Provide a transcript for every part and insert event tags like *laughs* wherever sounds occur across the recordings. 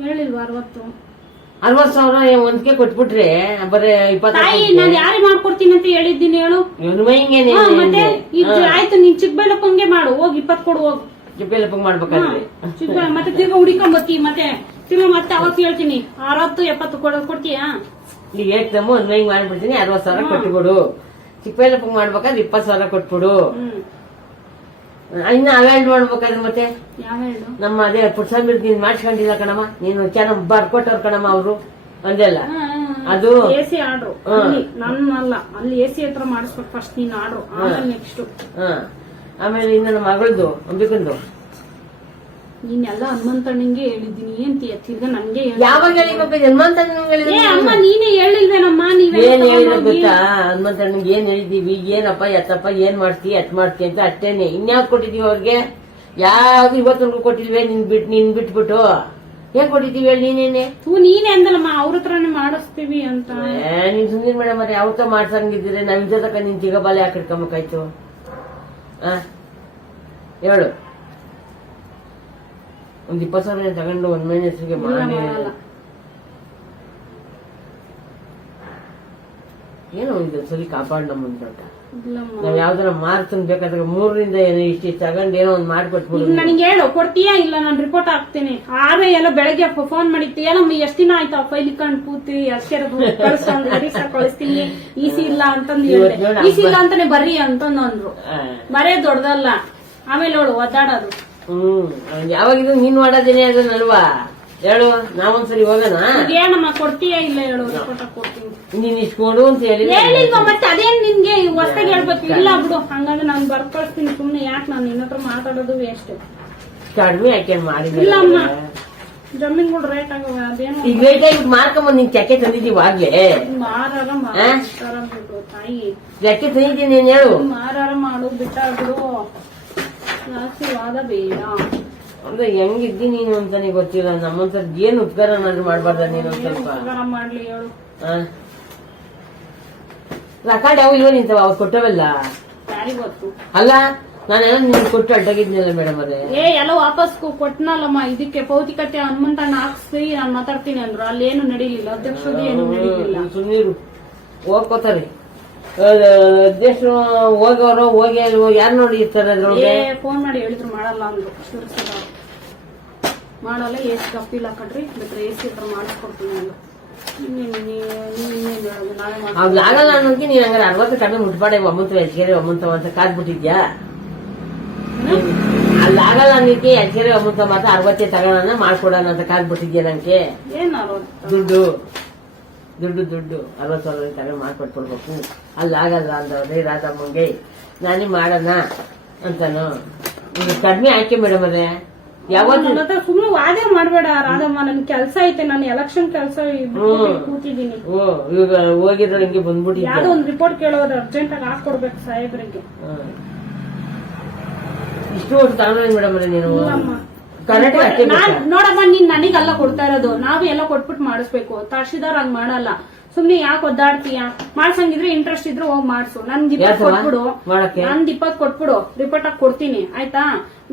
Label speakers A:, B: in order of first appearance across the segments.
A: ಹೇಳಿಲ್ವಾ ಅರವತ್ತು?
B: ಅರವತ್ ಸಾವಿರ ಒಂದ್ಕೆ ಕೊಟ್ಬಿಟ್ರೆ ಬರೀ
A: ತಾಯಿ ನಾನ್ ಯಾರಿ ಮಾಡ್ಕೊಡ್ತೀನಿ ಅಂತ ಹೇಳಿದ್ದೀನಿ ಹೇಳು. ಹಾ, ಮತ್ತೆ ಆಯ್ತು ನೀನ್ ಚಿಕ್ಕಬಳ್ಳಪ್ಪಂಗೆ ಮಾಡು ಹೋಗಿ ಇಪ್ಪತ್ ಕೊಡು ಹೋಗಿ.
B: ಜಿಪ್ಪೆಲ್ಲಪ್ಪಂಗ್ ಮಾಡ್ಬೇಕಾದ್ರೆ.
A: ಚಿಕ್ಕ ಮತ್ತೆ ತಿರ್ಗಾ ಹುಡಿಕೊಂಬತ್ತಿ ಮತ್ತೆ ತಿರ್ಗಾ ಮತ್ತೆ ಅವತ್ತು ಹೇಳ್ತೀನಿ. ಅರವತ್ತು ಎಪ್ಪತ್ತು ಕೊಡೋದು ಕೊಡ್ತೀಯಾ?
B: ಒಂದ್ ಮೈಂಗ್ ಮಾಡ್ಬಿಡ್ತೀನಿ ಅರವತ್ ಸಾವಿರ ಕೊಟ್ಬಿಡು. ಚಿಕ್ಕಪೆಲ್ಲಪ್ಪಂಗ್ ಮಾಡ್ಬೇಕಾದ್ರೆ ಇಪ್ಪತ್ ಸಾವಿರ ಕೊಟ್ಬಿಡು.
A: ಹ್ಮ್.
B: ಇನ್ನ ಅವೆಂಡ್ ಮಾಡ್ಬೇಕಾದ್ರೆ ಮತ್ತೆ? ನಮ್ಮ ಅದೇ ಪುಟ್ಸಂಬಿ ನೀನ್ ಮಾಡ್ಸ್ಕೊಂಡಿಲ್ಲ ಕಣಮ್ಮ. ನೀನು ಚೆನ್ನಾಗ್ ಬರ್ಕೊಟ್ಟವ್ರ ಕಣಮ್ಮ ಅವ್ರು. ಅಂದೆಲ್ಲ ಅದು
A: ಎಸಿ ಆಡ್ರು. ಆರ್ಡ್ರು ಅಲ್ಲಿ ನನ್ನಲ್ಲ. ಅಲ್ಲಿ ಎಸಿ ಹತ್ರ ಮಾಡಿಸ್ಬೇಕು ಫಸ್ಟ್ ನೀನ್ ಆರ್ಡ್ರು ಆಮೇಲೆ ನೆಕ್ಸ್ಟ್
B: ಆಮೇಲೆ ಇನ್ನ ನಮ್ಮ ಮಗಳದು ಅಂಬಿಕಂದು.
A: ನೀನೆಲ್ಲ ಹನುಮಂತಣ್ಣಂಗೆ ಹೇಳಿದ್ದೀನಿ. ಏನ್ ತಿರ್ಗ ನನ್ಗೆ ಹೇಳು.
B: ಯಾವಾಗ
A: ಏ ಅಮ್ಮ ನೀನೇ? ಹೇಳಿಲ್ವೇನಮ್ಮ? ನೀವೇ
B: ಏನ್ ಹೇಳಿದ ಗೊತ್ತಾ? ಹನುಮಂತಣ್ಣಗೆ ಏನ್ ಹೇಳಿದೀವಿ? ಏನಪ್ಪ ಎತ್ತಪ್ಪ ಏನ್ ಮಾಡ್ತಿ ಎತ್ ಮಾಡ್ತಿ ಅಂತ ಅಷ್ಟೇನೆ. ಇನ್ಯಾವ್ ಕೊಟ್ಟಿದೀವಿ ಅವ್ರಿಗೆ? ಯಾವ್ದು ಇವತ್ತೊಂದು ಕೊಟ್ಟಿಲ್ವೇ ನಿನ್ ಬಿಟ್ ನಿನ್ ಬಿಟ್ಬಿಟ್ಟು? ಏನ್ ಕೊಟ್ಟಿದೀವಿ ಹೇಳಿ ನೀನೇನೆ?
A: ತೂ ನೀನೇ ಅಂದಲ್ಲಮ್ಮ ಅವ್ರ ಹತ್ರನೇ ಮಾಡಿಸ್ತೀವಿ ಅಂತ.
B: ಏ, ನೀನ್ ಸುಂದರ್ ಮೇಡಮ್ ಅವ್ರೆ ಯಾವತ್ತೋ ಮಾಡ್ಸಂಗಿದ್ರೆ ನಾವ್ ಇದ್ರ ನಿನ್ ಜಿಗಬಾಲೆ ಯಾಕೆ ಇಟ್ಕೊಂಬೇಕಾಯ್ತು ಆ ಹೇಳು. ಒಂದ್ ಇಪ್ಪತ್ತು ಸಾವಿರ ತಗೊಂಡು ಒಂದ್ ಮನೆ ಹೆಸರಿಗೆ ಮಾಡಿ
A: ಮಾಡಲ್ಲ.
B: ಏನೋ ಇದು ಸರಿ ಕಾಪಾಡ್ ನಮ್ಮ
A: ಇಲ್ಲಮ್ಮ
B: ನಾವ್ ಯಾವ್ದಾರ ಮಾರ್ಕ್ ಬೇಕಾದ್ರೆ ಮೂರರಿಂದ ಏನೋ ಇಷ್ಟ ತಗೊಂಡ್ ಏನೋ ಒಂದ್ ಮಾಡ್ಕೊಟ್ಬಿಡು.
A: ಈಗ ನನಗೆ ಹೇಳು ಕೊಡ್ತೀಯಾ ಇಲ್ಲ? ನಾನು ರಿಪೋರ್ಟ್ ಹಾಕ್ತೀನಿ. ಆದ್ರೆ ಎಲ್ಲ ಬೆಳಗ್ಗೆ ಫೋನ್ ಮಾಡಿತ್ತು ಏನಮ್ಮ ಎಷ್ಟ್ ದಿನ ಆಯ್ತು? ಆ ಫೈಲ್ ಇಟ್ಕೊಂಡು ಕೂತಿ ಅಷ್ಟೇ *laughs* ಕಳಿಸ್ತೀನಿ. ಈಸಿ ಇಲ್ಲ ಅಂತಂದು
B: ಇವತ್ತು ನೋಡು
A: ಈಸಿ ಇಲ್ಲ ಅಂತಾನೆ ಬರ್ರಿ ಅಂತಂದು ಅಂದ್ರು.
B: ಆ,
A: ಬರೇ ದೊಡ್ಡದಲ್ಲ. ಆಮೇಲೆ ಅವಳು ಒದ್ದಾಡೋದು.
B: ಹ್ಮ್ ಯಾವಾಗಿದ್ರು ನೀನ್ ಮಾಡೋದೇನೆ ಅದನ್ನಲ್ವಾ ಹೇಳು ನಾವೊಂದ್ಸರಿ ಹೋಗೋಣ?
A: ಏನಮ್ಮ ಕೊಡ್ತೀಯಾ ಇಲ್ಲ ಹೇಳು? ರಿಪೋರ್ಟ್ ಕೊಡ್ತೀನಿ.
B: ನೀನ್ ಇಸ್ಕೊಡು ಅಂತ ಹೇಳಿ
A: ಹೇಳಿಲ್ವಾ ಮತ್ತೆ ಅದೇನ್ ನಿನ್ಗೆ? ಹೊಸ್ದಾಗಿ ಹೇಳ್ಬೇಕು. ಇಲ್ಲ ಬಿಡು. ಹಂಗಂದ್ರೆ ನಾನು ಬರ್ಕೊಳ್ತೀನಿ ಸುಮ್ನೆ. ಯಾಕೆ ನಾನು ನಿನ್ನ ಹತ್ರ ಮಾತಾಡೋದು ವೇಸ್ಟ್
B: ಕಡಿಮೆ ಯಾಕೆ ಮಾಡಿದ
A: ಇಲ್ಲಮ್ಮ. ಜಮೀನ್ಗಳು ರೇಟ್ ಆಗವ ಅದೇನು
B: ಈಗ ರೇಟ್ ಆಗಿ ಮಾರ್ಕೊಂಬಂದ್ ನಿನ್ ಚಕ್ಕೆ ತಂದಿದ್ದೀವಿ ಆಗ್ಲೇ?
A: ಮಾರಾರ ಮಾರಾರ ಬಿಡು ತಾಯಿ.
B: ಚಕ್ಕೆ ತಂದಿದ್ದೀನಿ ನೀನ್ ಹೇಳು.
A: ಮಾರಾರ ಮಾಡು ಬಿಟ್ಟ ಬಿಡು ಜಾಸ್ತಿ ವಾದ ಬೇಡ.
B: ಅಂದ್ರೆ ಹೆಂಗಿದ್ದಿ ನೀನು ಅಂತಾನೆ ಗೊತ್ತಿಲ್ಲ. ನಮ್ಮಂತ ಏನ್ ಉಪಕಾರನಾದ್ರೂ ಮಾಡ್ಬಾರ್ದ ನೀನು ಒಂದ್ ಸ್ವಲ್ಪ?
A: ಉಪಕಾರ ಮಾಡ್ಲಿ ಹೇಳು.
B: ರಕಾಡ್ ಯಾವ ಇಲ್ವ ನಿಂತವ? ಅವ್ರು ಕೊಟ್ಟವೆಲ್ಲ?
A: ಯಾರಿಗ್ ಗೊತ್ತು?
B: ಅಲ್ಲ ನಾನೆಲ್ಲ ನಿನ್ ಕೊಟ್ಟು ಅಡ್ಡಾಗಿದ್ನಲ್ಲ ಮೇಡಮ್ ಅದೇ
A: ಏ ಎಲ್ಲ ವಾಪಸ್ ಕೊ- ಕೊಟ್ನಲ್ಲಮ್ಮ. ಇದಕ್ಕೆ ಭೌತಿಕತೆ ಹನುಮಂತಣ್ಣ ಹಾಕ್ಸಿ ನಾನ್ ಮಾತಾಡ್ತೀನಿ ಅಂದ್ರು. ಅಲ್ಲಿ ಏನು ನಡೀಲಿಲ್ಲ. ಅಧ್ಯಕ್ಷರು ಏನು ನಡೀಲಿಲ್ಲ.
B: ಸುಮ್ಮನಿರು ಹೋಗ್ಕೋತಾರೆ. ಅಧ್ಯಕ್ಷರು ಹೋಗೋರು ಹೋಗಿ ಯಾರು ನೋಡಿ ಇರ್ತಾರೆ ಅದ್ರೊಳಗೆ
A: ಫೋನ್ ಮಾಡಿ ಹೇಳಿದ್ರು ಮಾಡಲ್ಲ ಅಂದ್ರು. ಮಾಡಲ್ಲ ಎಸಿ ಕಪ್ಪಿಲ್ಲ ಕಟ್ರಿ ಬೇಕಾದ್ರೆ ಎಸಿ ಹತ್ರ ಮಾಡಿಸ್ಕೊಡ್ತೀನಿ ಅಂದ್ರು.
B: ಆಗಲ್ಲ ಅನ್ನೋದಕ್ಕೆ ನೀನ್ ಹಂಗಾರೆ ಅರವತ್ತು ಕಡಿಮೆ ಒಮ್ಮಂತ ಅಂತ ಕಾದ್ಬಿಟ್ಟಿದ್ಯಾ? ಅಲ್ಲಿ ಆಗಲ್ಲ ಅನ್ನಕ್ಕೆ ಎಚ್ಕೆರೆ ಒಮ್ಮಂತ ಮಾತ್ರ ಅರವತ್ತೇ ತಗೋಣ ಮಾಡ್ಕೊಡೋಣ ಅಂತ ಕಾದ್ಬಿಟ್ಟಿದ್ಯಾ
A: ನನಗೆ
B: ದುಡ್ಡು. ದುಡ್ಡು ದುಡ್ಡು ಅರವತ್ತು ಸಾವಿರ ತಗೊಂಡು ಮಾಡ್ಕೊಟ್ಕೊಡ್ಬೇಕು ಅಲ್ಲಿ ಆಗಲ್ಲ ಅಂದವ್ರೆ ರಾಧಮ್ಮಂಗೆ ನಾನೇ ಮಾಡೋಣ ಅಂತಾನು. ಇದು ಕಡಿಮೆ ಆಯ್ಕೆ ಮೇಡಮ್ ಅದೇ ಯಾವತ್ತು
A: ಸುಮ್ಮನೆ ವಾದ ಮಾಡ್ಬೇಡ ರಾಧಮ್ಮ ನನ್ ಕೆಲಸ ಐತೆ ನಾನು ಎಲೆಕ್ಷನ್ ಕೆಲಸ ಕೂತಿದ್ದೀನಿ.
B: ಓ ಇವಾಗ ಹೋಗಿದ್ರೆ ಹಿಂಗೆ ಬಂದ್ಬಿಟ್ಟು
A: ಯಾವ್ದೋ ಒಂದು ರಿಪೋರ್ಟ್ ಕೇಳೋರು ಅರ್ಜೆಂಟ್ ಆಗಿ ಹಾಕೊಡ್ಬೇಕು ಸಾಹೇಬ್ರಿಗೆ.
B: ಇಷ್ಟು ತಗೊಂಡ್ರಿ ಮೇಡಮ್ ನೀನು
A: ನಾನ್ ನೋಡಮ್ಮ ನೀನ್ ನನಗೆಲ್ಲ ಕೊಡ್ತಾ ಇರೋದು ನಾವ್ ಎಲ್ಲ ಕೊಟ್ಬಿಟ್ಟು ಮಾಡಿಸ್ಬೇಕು. ತಹಶೀಲ್ದಾರ್ ಹಂಗ್ ಮಾಡಲ್ಲ. ಸುಮ್ನೆ ಯಾಕೆ ಒದ್ದಾಡ್ತೀಯ? ಮಾಡ್ಸಂಗಿದ್ರೆ ಇಂಟ್ರೆಸ್ಟ್ ಇದ್ರೆ ಹೋಗ್ ಮಾಡ್ಸು. ನನ್ಗೆ ಇಪ್ಪತ್ ಕೊಟ್ಬಿಡು. ನಂದ್ ಇಪ್ಪತ್ ಕೊಟ್ಬಿಡು. ರಿಪೋರ್ಟ್ ಆಗಿ ಕೊಡ್ತೀನಿ. ಆಯ್ತಾ?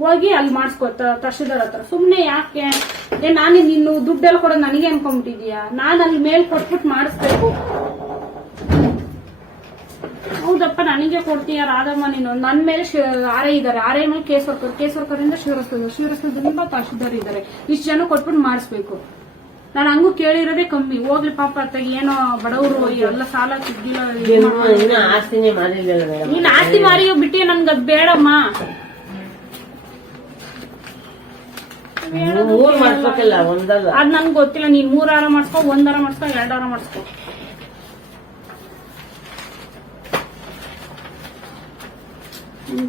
A: ಹೋಗಿ ಅಲ್ಲಿ ಮಾಡಿಸ್ಕೊ ತಹಶೀಲ್ದಾರ್ ಹತ್ರ. ಸುಮ್ನೆ ಯಾಕೆ? ಏ ನಾನು ನಿನ್ನ ದುಡ್ಡೆಲ್ಲ ಕೊಡೋದು ನನಗೆ ಅನ್ಕೊಂಡ್ಬಿಟ್ಟಿದ್ಯಾ? ನಾನ್ ಅಲ್ಲಿ ಮೇಲ್ ಕೊಟ್ಬಿಟ್ಟು ಮಾಡಿಸ್ಬೇಕು. ಹೌದಪ್ಪ ನನಗೆ ಕೊಡ್ತೀಯ ರಾಧಮ್ಮ ನೀನು. ನನ್ ಮೇಲೆ ಆರೇ ಇದ್ದಾರೆ. ಆರೇ ಮೇಲೆ ಕೇಸರ್ಕರ್ ಕೇಸರ್ಕರಿಂದ ಕೇಸ್ ವರ್ಕರ್ ಇಂದ ಶಿವರಸ್ತ ಶಿವರಸ್ತದಿಂದ ತಹಶೀಲ್ದಾರ್ ಇದಾರೆ ಇಷ್ಟು ಜನ ಕೊಟ್ಬಿಟ್ಟು ಮಾಡಿಸ್ಬೇಕು. ನಾನು ಹಂಗೂ ಕೇಳಿರೋದೇ ಕಮ್ಮಿ. ಹೋಗ್ಲಿ ಪಾಪ ಅತ್ತಾಗ ಏನೋ ಬಡವರು ಎಲ್ಲ ಸಾಲ ಸಿಗ್ಲಿಲ್ಲ ನೀನ್ ಆಸ್ತಿ ಮಾರಿ ಬಿಟ್ಟಿ ನನ್ಗೆ ಅದ್ ಬೇಡಮ್ಮ.
B: ಮೂರ್
A: ಅದ್ ನನ್ಗೆ ಗೊತ್ತಿಲ್ಲ. ನೀನ್ ಮೂರಾರ ಮಾಡ್ಸ್ಕೊ ಒಂದಾರ ಮಾಡ್ಸ್ಕೊ ಎರಡಾರ ಮಾಡ್ಸ್ಕೊ.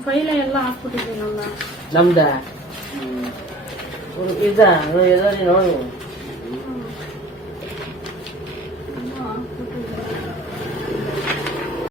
A: ಫೈಲ ಎಲ್ಲ ಹಾಕ್ಬಿಟ್ಟಿದ್ದೀನಲ್ಲ
B: ನಮ್ದ? ಇದ ನೋಡು.